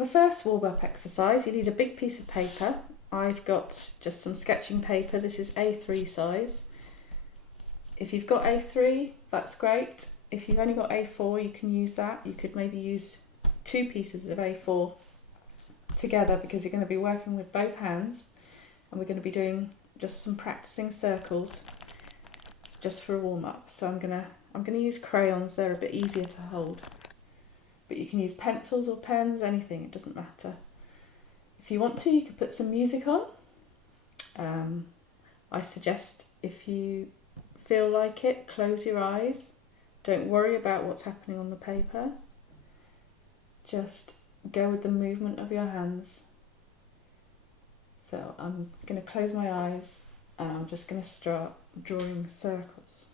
For the first warm-up exercise, you need a big piece of paper. I've got just some sketching paper. This is A3 size. If you've got A3, that's great. If you've only got A4, you can use that. You could maybe use 2 pieces of A4 together because you're going to be working with both hands, and we're going to be doing just some practicing circles just for a warm-up. So I'm going to use crayons. They're a bit easier to hold. But you can use pencils or pens, anything, it doesn't matter. If you want to, you could put some music on. I suggest, if you feel like it, close your eyes. Don't worry about what's happening on the paper. Just go with the movement of your hands. So I'm going to close my eyes and I'm just going to start drawing circles.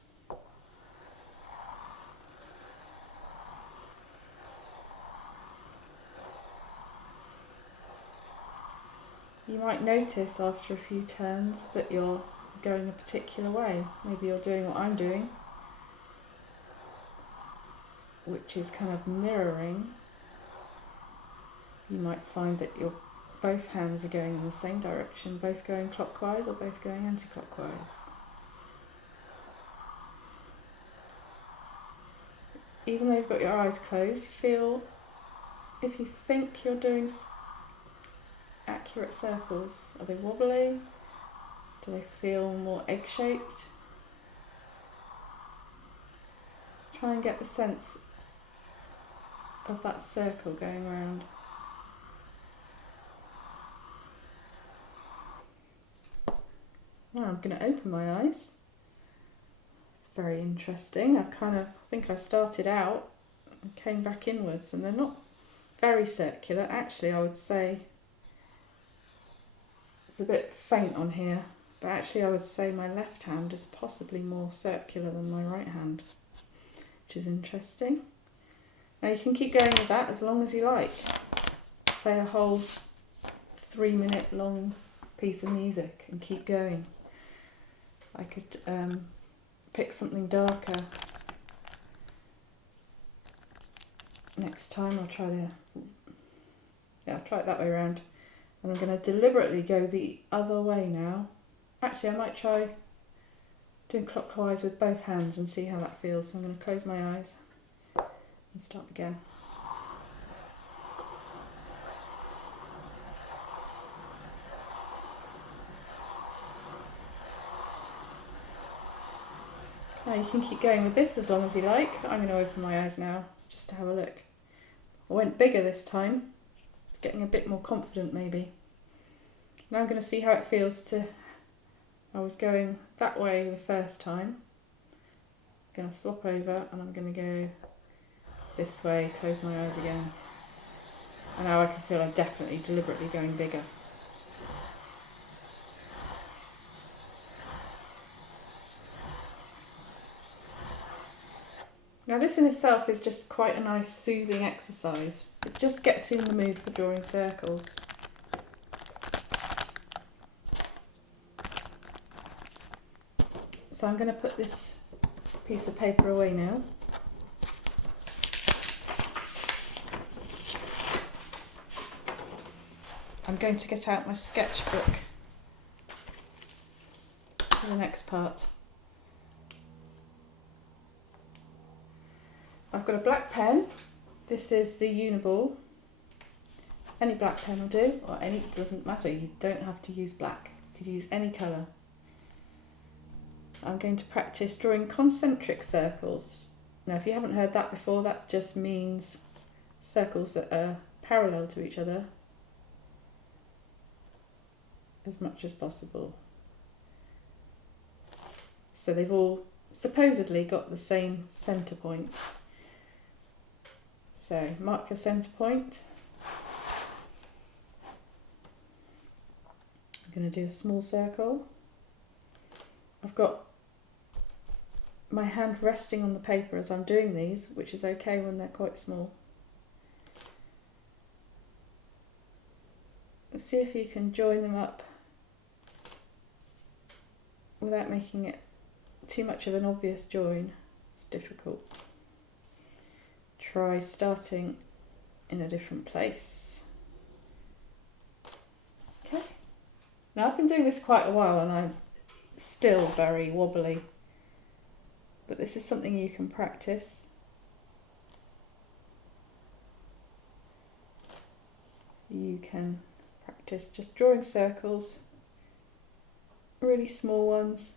You might notice after a few turns that you're going a particular way. Maybe you're doing what I'm doing, which is kind of mirroring. You might find that both hands are going in the same direction, both going clockwise or both going anti-clockwise. Even though you've got your eyes closed, if you think you're doing accurate circles, are they wobbly? Do they feel more egg-shaped? Try and get the sense of that circle going around. Now I'm going to open my eyes. It's very interesting. I think I started out and came back inwards, and they're not very circular. Actually, I would say it's a bit faint on here, but actually I would say my left hand is possibly more circular than my right hand, which is interesting. Now you can keep going with that as long as you like. Play a whole 3-minute long piece of music and keep going. I could pick something darker. Next time I'll try I'll try it that way around. And I'm going to deliberately go the other way now. Actually, I might try doing clockwise with both hands and see how that feels. So I'm going to close my eyes and start again. Now you can keep going with this as long as you like. I'm going to open my eyes now just to have a look. I went bigger this time. It's getting a bit more confident maybe. Now I'm going to see how it feels I was going that way the first time. I'm going to swap over and I'm going to go this way, close my eyes again. And now I can feel I'm definitely deliberately going bigger. Now this in itself is just quite a nice soothing exercise. It just gets you in the mood for drawing circles. So I'm going to put this piece of paper away now. I'm going to get out my sketchbook for the next part. I've got a black pen. This is the Uniball. Any black pen will do, or any, it doesn't matter, you don't have to use black. You could use any colour. I'm going to practice drawing concentric circles. Now if you haven't heard that before, that just means circles that are parallel to each other as much as possible. So they've all supposedly got the same centre point. So mark your centre point. I'm going to do a small circle. I've got my hand resting on the paper as I'm doing these, which is okay when they're quite small. Let's see if you can join them up without making it too much of an obvious join. It's difficult. Try starting in a different place. Now I've been doing this quite a while and I'm still very wobbly, but this is something you can practice. You can practice just drawing circles, really small ones,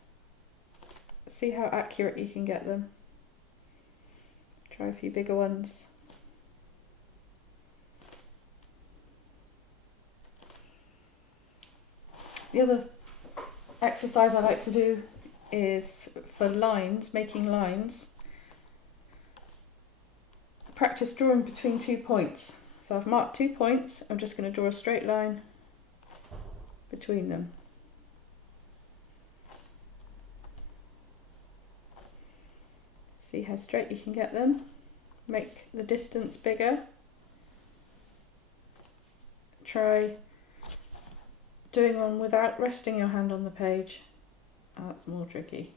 see how accurate you can get them. Try a few bigger ones. The other exercise I like to do is for lines, making lines. Practice drawing between 2 points. So I've marked 2 points, I'm just going to draw a straight line between them. See how straight you can get them. Make the distance bigger. Try doing one without resting your hand on the page. Oh, that's more tricky.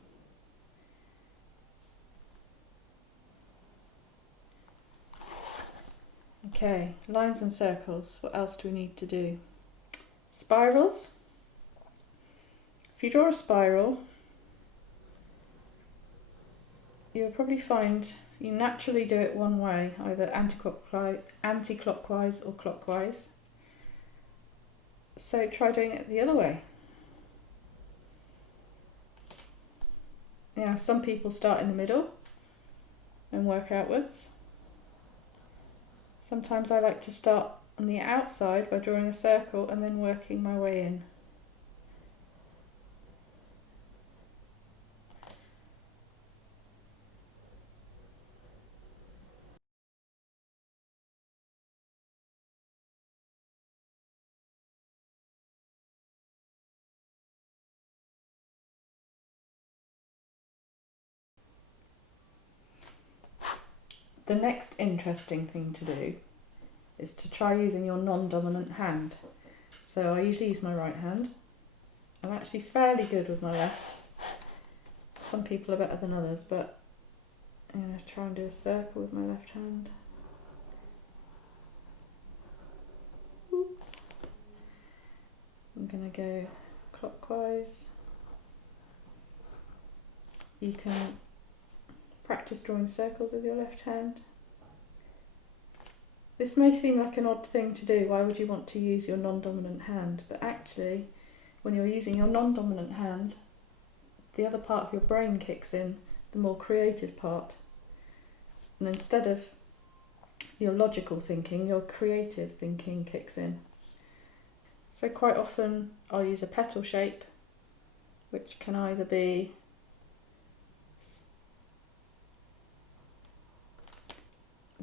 Okay, lines and circles. What else do we need to do? Spirals. If you draw a spiral, you'll probably find you naturally do it one way, either anti-clockwise or clockwise. So try doing it the other way. Now, some people start in the middle and work outwards. Sometimes I like to start on the outside by drawing a circle and then working my way in. The next interesting thing to do is to try using your non-dominant hand. So I usually use my right hand. I'm actually fairly good with my left. Some people are better than others, but I'm going to try and do a circle with my left hand. I'm going to go clockwise. You can practice drawing circles with your left hand. This may seem like an odd thing to do. Why would you want to use your non-dominant hand? But actually, when you're using your non-dominant hand, the other part of your brain kicks in, the more creative part. And instead of your logical thinking, your creative thinking kicks in. So quite often I'll use a petal shape, which can either be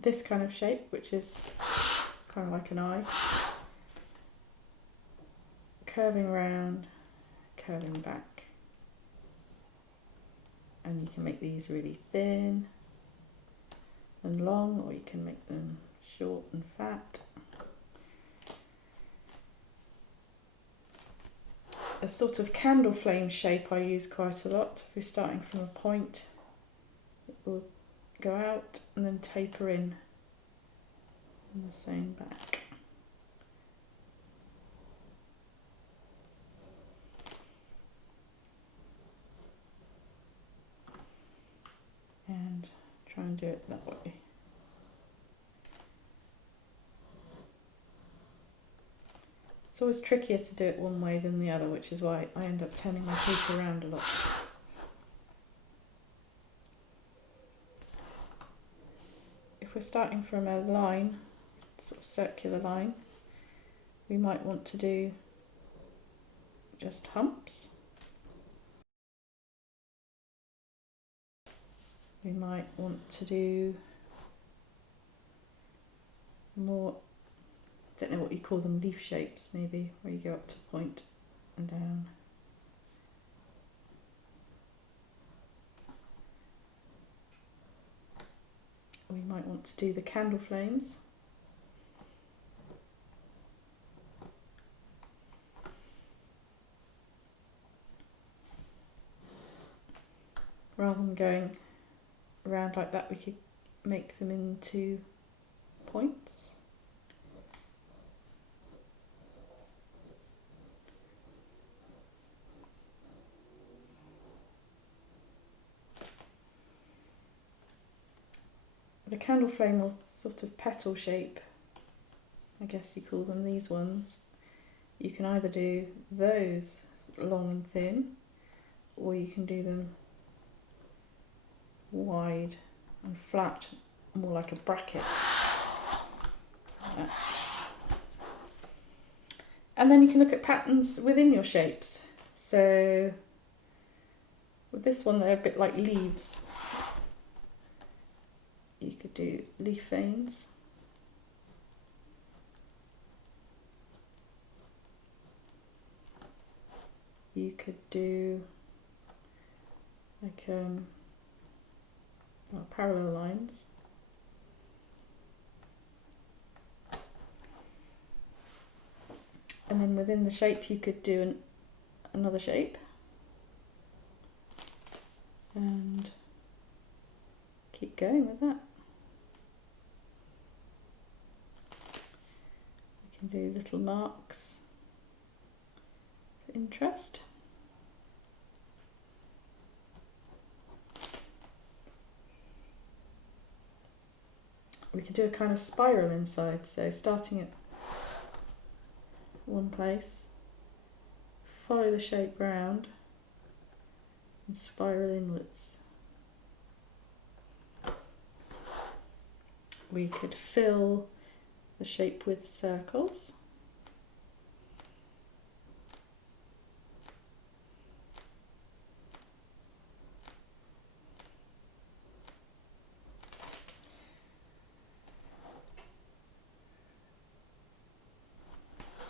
this kind of shape, which is kind of like an eye, curving round, curving back, and you can make these really thin and long, or you can make them short and fat. A sort of candle flame shape I use quite a lot. If you're starting from a point, it will go out and then taper in and the same back. And try and do it that way. It's always trickier to do it one way than the other, which is why I end up turning my paper around a lot. If we're starting from a line, sort of circular line, we might want to do just humps. We might want to do more, I don't know what you call them, leaf shapes maybe, where you go up to a point and down. We might want to do the candle flames. Rather than going around like that, we could make them into points. the candle flame or sort of petal shape, I guess you call them, these ones, you can either do those long and thin, or you can do them wide and flat, more like a bracket. Like that. And then you can look at patterns within your shapes. So with this one, they're a bit like leaves. You could do leaf veins. You could do like well, parallel lines. And then within the shape you could do another shape. And keep going with that. You can do little marks for interest. We could do a kind of spiral inside, so starting at one place, follow the shape round and spiral inwards. We could fill the shape with circles.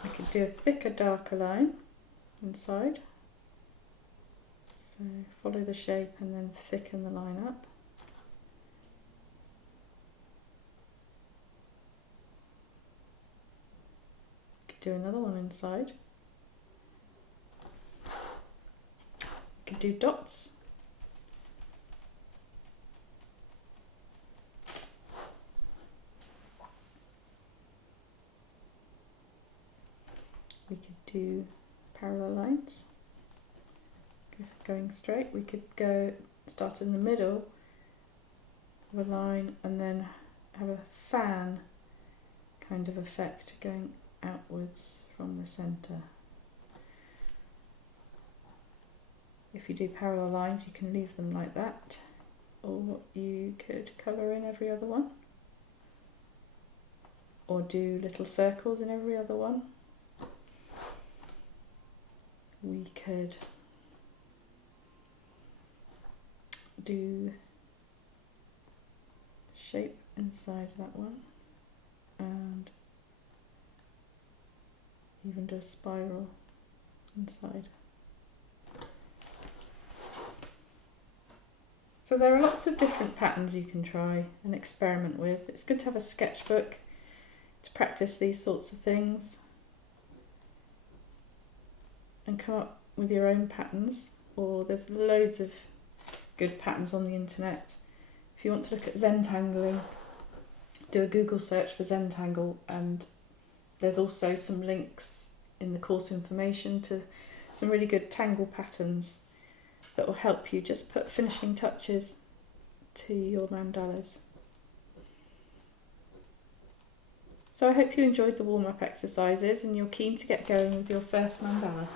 I could do a thicker, darker line inside. So follow the shape and then thicken the line up. Could do another one inside. Could do dots. We could do parallel lines, going straight. We could go start in the middle of a line and then have a fan kind of effect going outwards from the centre. If you do parallel lines, you can leave them like that, or you could colour in every other one, or do little circles in every other one. We could do shape inside that one and even do a spiral inside. So there are lots of different patterns you can try and experiment with. It's good to have a sketchbook to practice these sorts of things and come up with your own patterns, or there's loads of good patterns on the internet. If you want to look at Zentangling, do a Google search for Zentangle, and there's also some links in the course information to some really good tangle patterns that will help you just put finishing touches to your mandalas. So I hope you enjoyed the warm-up exercises and you're keen to get going with your first mandala.